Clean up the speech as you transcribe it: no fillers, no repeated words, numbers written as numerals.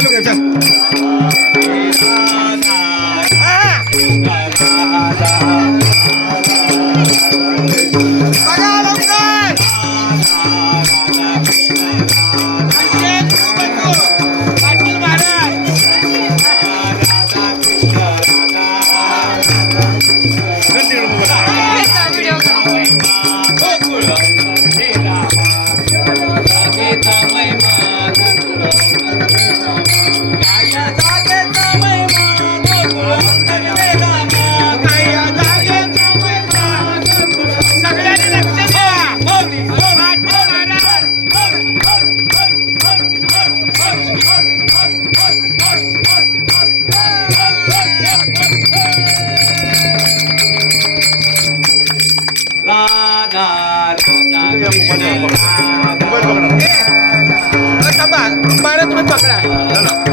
चालू घे चल बघा लवकर पाटील महाराज सगळ्यांनी लक्ष द्या पाटील महाराज थांबा बारा तुम्ही पकडा